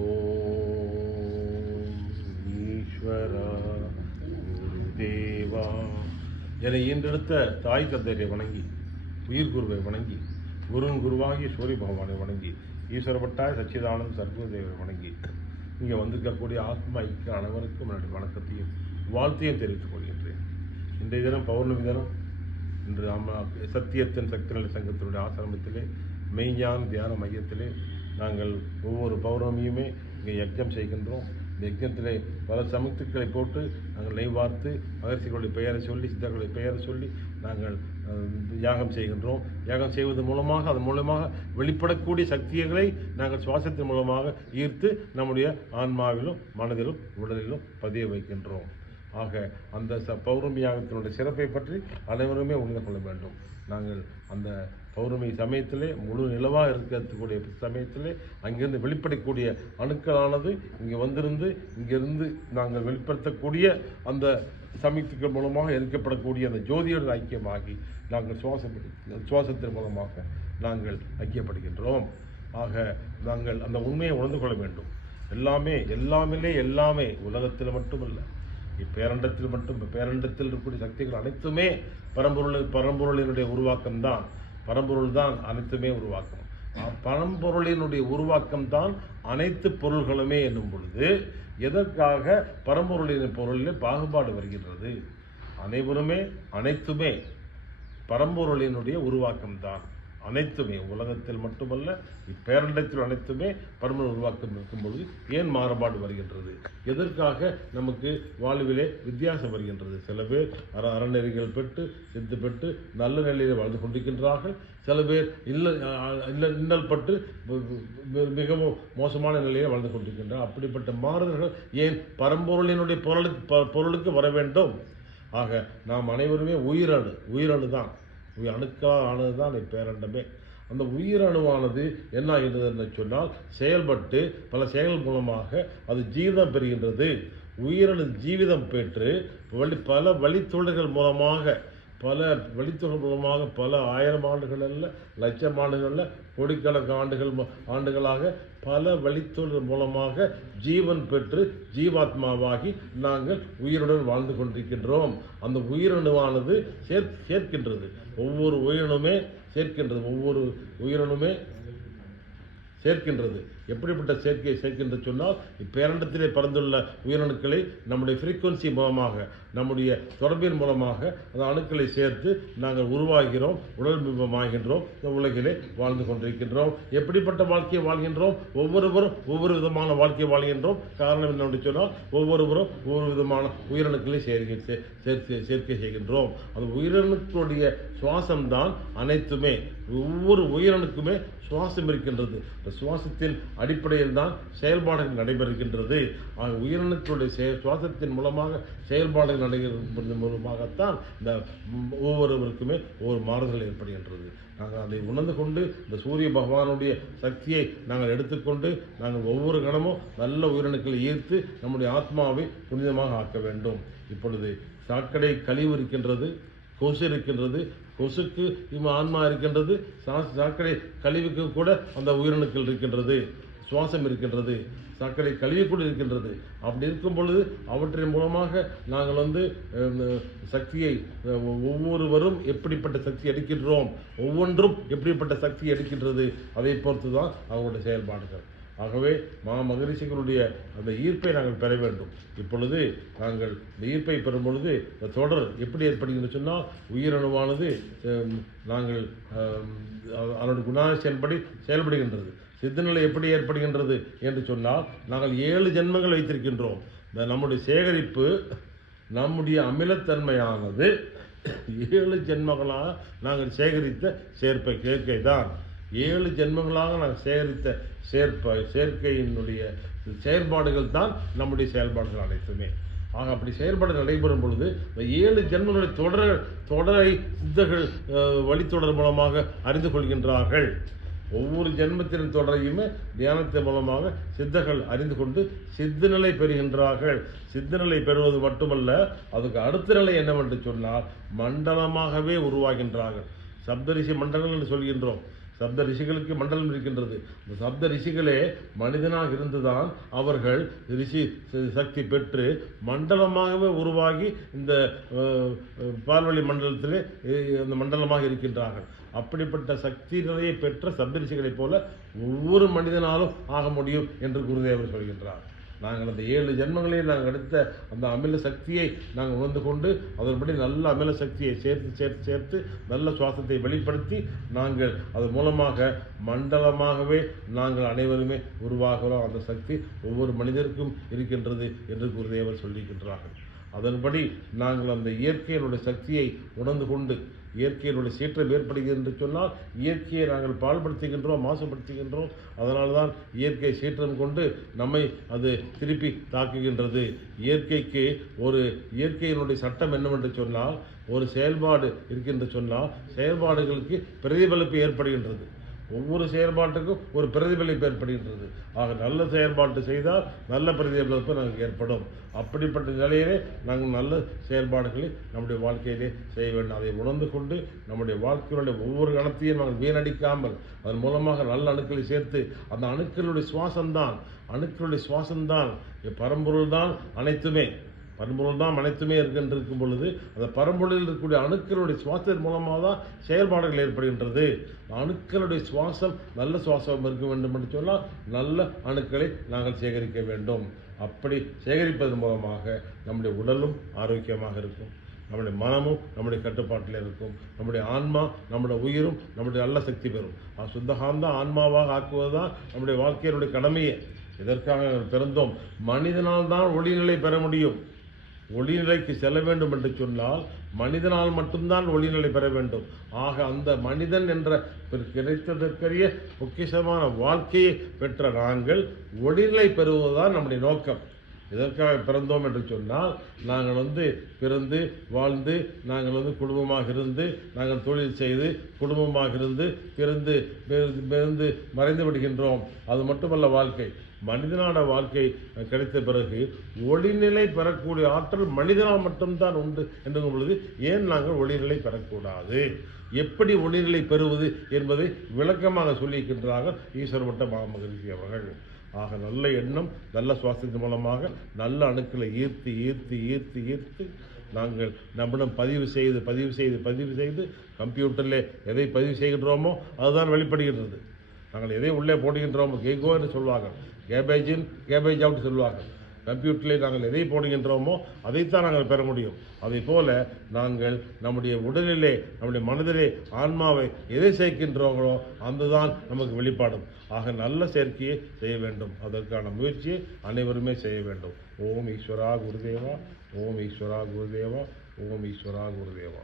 ஓம் ஈஸ்வரா குருதேவா என ஈன்றெடுத்த தாய் தந்தையை வணங்கி, உயிர் குருவை வணங்கி, குருவாகி சூரிய பகவானை வணங்கி, ஈஸ்வரப்பட்டாய் சச்சிதானந்த சர்க்குருதேவரை வணங்கி, இங்கே வந்திருக்கக்கூடிய ஆத்மா ஐக்கிய அனைவருக்கும் என்னுடைய வணக்கத்தையும் வாழ்த்தையும் தெரிவித்துக் கொள்கின்றேன். இன்றைய தினம் பௌர்ணமி தினம். இன்று சத்தியத்தின் சக்திநிலை சங்கத்தினுடைய ஆசிரமத்திலே மெய்ஞான தியான மையத்திலே நாங்கள் ஒவ்வொரு பௌர்ணமியுமே இங்கே யஜ்ஞம் செய்கின்றோம். இந்த யஜ்ஞத்திலே பல சமத்துக்களை போட்டு நாங்கள் நெய் வார்த்து மகர்ஷிகளுடைய பெயரை சொல்லி, சித்தர்களுடைய பெயரை சொல்லி நாங்கள் யாகம் செய்கின்றோம். யாகம் செய்வதன் மூலமாக, அதன் மூலமாக வெளிப்படக்கூடிய சக்திகளை நாங்கள் சுவாசத்தின் மூலமாக ஈர்த்து நம்முடைய ஆன்மாவிலும் மனதிலும் உடலிலும் பதிய வைக்கின்றோம். ஆக அந்த பௌர்ணமி யாகத்தினுடைய சிறப்பை பற்றி அனைவருமே உணர்ந்து கொள்ள வேண்டும். நாங்கள் அந்த பௌர்ணமி சமயத்திலே முழு நிலவாக இருக்கக்கூடிய சமயத்திலே அங்கிருந்து வெளிப்படக்கூடிய அணுக்களானது இங்கே இங்கிருந்து நாங்கள் வெளிப்படுத்தக்கூடிய அந்த சமயத்துக்கள் மூலமாக எரிக்கப்படக்கூடிய அந்த ஜோதியோடு ஐக்கியமாகி நாங்கள் சுவாசத்தின் மூலமாக நாங்கள் ஐக்கியப்படுகின்றோம். ஆக நாங்கள் அந்த உண்மையை உணர்ந்து கொள்ள வேண்டும். எல்லாமே உலகத்தில் மட்டுமல்ல, இப்பேரண்டத்தில் பேரண்டத்தில் இருக்கக்கூடிய சக்திகள் அனைத்துமே பரம்பொருளினுடைய உருவாக்கம்தான். பரம்பொருள் தான் அனைத்துமே உருவாக்கம். பரம்பொருளினுடைய உருவாக்கம் தான் அனைத்து பொருள்களுமே என்னும் பொழுது எதற்காக பரம்பொருளின் பொருளில் பாகுபாடு வருகின்றது? அனைத்துமே பரம்பொருளினுடைய உருவாக்கம்தான். அனைத்துமே உலகத்தில் மட்டுமல்ல, இப்பேரண்டத்தில் அனைத்துமே பரம்பொருள் உருவாக்கம் இருக்கும் பொழுது ஏன் மாறுபாடு வருகின்றது? எதற்காக நமக்கு வாழ்விலே வித்தியாசம் வருகின்றது? சில பேர் அறநெறிகள் பெற்று சித்து பெற்று நல்ல நிலையில் வாழ்ந்து கொண்டிருக்கின்றார்கள். சில பேர் இன்னல் பட்டு மிகவும் மோசமான நிலையில் வாழ்ந்து கொண்டிருக்கின்றார்கள். அப்படிப்பட்ட மாறுதல்கள் ஏன் பரம்பொருளினுடைய பொருளுக்கு வர வேண்டும்? ஆக நாம் அனைவருமே உயிரணு தான். அணுக்களால் ஆனது தான் இப்பேரண்டமே. அந்த உயிரணுவானது என்ன ஆகின்றது சொன்னால், செயல்பட்டு பல செயல்கள் மூலமாக அது ஜீவிதம் பெறுகின்றது. உயிரணு ஜீவிதம் பெற்று பல வழித்தொடர்கள் மூலமாக பல ஆயிரம் ஆண்டுகள் அல்ல, லட்சம் ஆண்டுகளில் கோடிக்கணக்கான ஆண்டுகளாக பல வழித்தொடர் மூலமாக ஜீவன் பெற்று ஜீவாத்மாவாகி நாங்கள் உயிருடன் வாழ்ந்து கொண்டிருக்கின்றோம். அந்த உயிரணுவானது சேர்க்கின்றது. ஒவ்வொரு உயிரணுமே சேர்க்கின்றது. எப்படிப்பட்ட சேர்க்கையை சேர்க்கின்ற சொன்னால், இப்பேரண்டத்திலே பறந்துள்ள உயிரணுக்களை நம்முடைய ஃப்ரீக்குவன்சி மூலமாக, நம்முடைய தொடர்பின் மூலமாக அந்த அணுக்களை சேர்த்து நாங்கள் உருவாகிறோம், உடல் பிம்பமாகின்றோம், இந்த உலகிலே வாழ்ந்து கொண்டிருக்கின்றோம். எப்படிப்பட்ட வாழ்க்கையை வாழ்கின்றோம்? ஒவ்வொருவரும் ஒவ்வொரு விதமான வாழ்க்கையை வாழ்கின்றோம். காரணம் என்னவென்று சொன்னால், ஒவ்வொருவரும் ஒவ்வொரு விதமான உயிரணுக்களை சேர்க்கை செய்கின்றோம். அந்த உயிரணுக்களுடைய சுவாசம்தான் அனைத்துமே. ஒவ்வொரு உயிரணுக்குமே சுவாசம் இருக்கின்றது. இந்த சுவாசத்தின் அடிப்படையில் தான் செயல்பாடுகள் நடைபெறுகின்றது. உயிரணுக்களுடைய சுவாசத்தின் மூலமாக செயல்பாடுகள் நடைபெறுவதன் மூலமாகத்தான் இந்த ஒவ்வொருவருக்குமே ஒவ்வொரு மாறுதல் ஏற்படுகின்றது. நாங்கள் அதை உணர்ந்து கொண்டு இந்த சூரிய பகவானுடைய சக்தியை நாங்கள் எடுத்துக்கொண்டு நாங்கள் ஒவ்வொரு கணமும் நல்ல உயிரணுக்களை ஈர்த்து நம்முடைய ஆத்மாவை புனிதமாக ஆக்க வேண்டும். இப்பொழுது சாக்கடை கழிவு இருக்கின்றது, கொசு இருக்கின்றது. கொசுக்கு ஆன்மா இருக்கின்றது, சாக்கடை கழிவுக்கு கூட அந்த உயிரணுக்கள் இருக்கின்றது, சுவாசம் இருக்கின்றது, சாக்கடை கழிவு கூட இருக்கின்றது. அப்படி இருக்கும் பொழுது அவற்றின் மூலமாக நாங்கள் சக்தியை ஒவ்வொருவரும் எப்படிப்பட்ட சக்தி எடுக்கின்றோம், ஒவ்வொன்றும் எப்படிப்பட்ட சக்தி எடுக்கின்றது, அதை பொறுத்து தான் அவங்களுடைய செயல்பாடுகள். ஆகவே மகரிஷிகளுடைய அந்த ஈர்ப்பை நாங்கள் பெற வேண்டும். இப்பொழுது நாங்கள் இந்த ஈர்ப்பை பெறும் பொழுது இந்த தொடர் எப்படி ஏற்படுகிறது சொன்னால், உயிரணுவானது நாங்கள் அதனுடைய குணாதிசயன்படி செயல்படுகின்றது. சித்தநிலை எப்படி ஏற்படுகின்றது என்று சொன்னால், நாங்கள் 7 ஜென்மங்கள் வைத்திருக்கின்றோம். இந்த நம்முடைய சேகரிப்பு, நம்முடைய அமிலத்தன்மையானது 7 ஜென்மங்களாக நாங்கள் சேகரித்த சேர்க்கை தான். 7 ஜென்மங்களாக நாங்கள் சேகரித்த சேர்க்கையினுடைய செயல்பாடுகள் தான் நம்முடைய செயல்பாடுகள் அனைத்துமே. ஆக அப்படி செயல்பாடு நடைபெறும் பொழுது இந்த 7 ஜென்மங்களுடைய தொடரை சித்தர்கள் வழித்தொடர் மூலமாக அறிந்து கொள்கின்றார்கள். ஒவ்வொரு ஜென்மத்தின் தொடரையுமே தியானத்தின் மூலமாக சித்தர்கள் அறிந்து கொண்டு சித்தநிலை பெறுகின்றார்கள். சித்தநிலை பெறுவது மட்டுமல்ல, அதுக்கு அடுத்த நிலை என்னவென்று சொன்னால் மண்டலமாகவே உருவாகின்றார்கள். சப்தரிஷி மண்டலங்கள் என்று சொல்கின்றோம். சப்த ரிஷிகளுக்கு மண்டலம் இருக்கின்றது. இந்த சப்த ரிஷிகளே மனிதனாக இருந்துதான் அவர்கள் ரிஷி சக்தி பெற்று மண்டலமாகவே உருவாகி இந்த பால்வழி மண்டலத்திலே அந்த மண்டலமாக இருக்கின்றார்கள். அப்படிப்பட்ட சக்தி நிலையை பெற்ற சப்த ரிஷிகளைப் போல ஒவ்வொரு மனிதனாலும் ஆக முடியும் என்று குருதேவர் சொல்கின்றார். நாங்கள் அந்த 7 ஜென்மங்களையும் நாங்கள் எடுத்த அந்த அமில சக்தியை நாங்கள் உணர்ந்து கொண்டு அதன்படி நல்ல அமில சக்தியை சேர்த்து நல்ல சுவாசத்தை வெளிப்படுத்தி நாங்கள் அது மூலமாக மண்டலமாகவே நாங்கள் அனைவருமே உருவாகிறோம். அந்த சக்தி ஒவ்வொரு மனிதருக்கும் இருக்கின்றது என்று குருதேவர் சொல்லியிருக்கின்றார்கள். அதன்படி நாங்கள் அந்த இயற்கையினுடைய சக்தியை உணர்ந்து கொண்டு இயற்கையினுடைய சீற்றம் ஏற்படுகிறது என்று சொன்னால் இயற்கையை நாங்கள் பாழ்படுத்துகின்றோம், மாசுபடுத்துகின்றோம். அதனால்தான் இயற்கை சீற்றம் கொண்டு நம்மை அது திருப்பி தாக்குகின்றது. இயற்கையினுடைய சட்டம் என்னவென்று சொன்னால், ஒரு செயல்பாடு இருக்கின்ற சொன்னால் செயல்பாடுகளுக்கு பிரதிபலிப்பு ஏற்படுகின்றது. ஒவ்வொரு செயல்பாட்டுக்கும் ஒரு பிரதிபலிப்பு ஏற்படுகின்றது. ஆக நல்ல செயல்பாட்டு செய்தால் நல்ல பிரதிபலிப்பு நமக்கு ஏற்படும். அப்படிப்பட்ட நிலையிலே நாங்கள் நல்ல செயல்பாடுகளை நம்முடைய வாழ்க்கையிலே செய்ய வேண்டும். அதை உணர்ந்து கொண்டு நம்முடைய வாழ்க்கையினுடைய ஒவ்வொரு கணத்தையும் நாங்கள் வீணடிக்காமல் அதன் மூலமாக நல்ல அணுக்களை சேர்த்து அந்த அணுக்களுடைய சுவாசம்தான் பரம்பொருள் தான் அனைத்துமே. பரம்பொருள் தான் அனைத்துமே இருக்கும் பொழுது அந்த பரம்பொருளில் இருக்கக்கூடிய அணுக்களுடைய சுவாசத்தின் மூலமாக தான் செயல்பாடுகள் ஏற்படுகின்றது. அணுக்களுடைய சுவாசம் நல்ல சுவாசம் இருக்க வேண்டும் என்று சொன்னால் நல்ல அணுக்களை நாங்கள் சேகரிக்க வேண்டும். அப்படி சேகரிப்பதன் மூலமாக நம்முடைய உடலும் ஆரோக்கியமாக இருக்கும், நம்முடைய மனமும் நம்முடைய கட்டுப்பாட்டில் இருக்கும், நம்முடைய ஆன்மா நம்முடைய உயிரும் நம்முடைய நல்ல சக்தி பெறும். சுத்தகாந்த ஆன்மாவாக ஆக்குவது தான் நம்முடைய வாழ்க்கையினுடைய கடமையே. இதற்காக பிறந்தோம். மனிதனால் தான் ஒளிநிலை பெற முடியும். ஒளிநிலைக்கு செல்ல வேண்டும் என்று சொன்னால் மனிதனால் மட்டும்தான் ஒளிநிலை பெற வேண்டும். ஆக அந்த மனிதன் என்ற கிடைத்ததற்கரிய பொக்கிஷமான வாழ்க்கையை பெற்ற நாங்கள் ஒளிநிலை பெறுவதுதான் நம்முடைய நோக்கம். இதற்காக பிறந்தோம் என்று சொன்னால் நாங்கள் பிறந்து வாழ்ந்து நாங்கள் குடும்பமாக இருந்து நாங்கள் தொழில் செய்து குடும்பமாக இருந்து பிறந்து மறைந்து விடுகின்றோம். அது மட்டுமல்ல, வாழ்க்கை மனிதனான வாழ்க்கை கிடைத்த பிறகு ஒளிநிலை பெறக்கூடிய ஆற்றல் மனிதனால் மட்டும்தான் உண்டு என்னும் பொழுது ஏன் நாங்கள் ஒளிநிலை பெறக்கூடாது, எப்படி ஒளிநிலை பெறுவது என்பதை விளக்கமாக சொல்லியிருக்கின்றார்கள் ஈஸ்வரப்பட்ட மகாமகரிஷி அவர்கள். ஆக நல்ல எண்ணம் நல்ல சுவாசத்தின் மூலமாக நல்ல அணுக்களை ஈர்த்து நாங்கள் நம்மிடம் பதிவு செய்து கம்ப்யூட்டரில் எதை பதிவு செய்கின்றோமோ அதுதான் வெளிப்படுகின்றது. நாங்கள் எதை உள்ளே போடுகின்றோமோ கேகோ என்று சொல்வாங்க, கேபேஜ் அவுட் சொல்வாங்க. கம்ப்யூட்டரில் நாங்கள் எதை போடுகின்றோமோ அதைத்தான் நாங்கள் பெற முடியும். அதை போல நாங்கள் நம்முடைய உடலிலே நம்முடைய மனதிலே ஆன்மாவை எதை சேர்க்கின்றோங்களோ அதுதான் நமக்கு வெளிப்பாடும். ஆக நல்ல சேர்க்கையை செய்ய வேண்டும். அதற்கான முயற்சியை அனைவருமே செய்ய வேண்டும். ஓம் ஈஸ்வரா குருதேவா, ஓம் ஈஸ்வரா குருதேவா, ஓம் ஈஸ்வரா குருதேவா.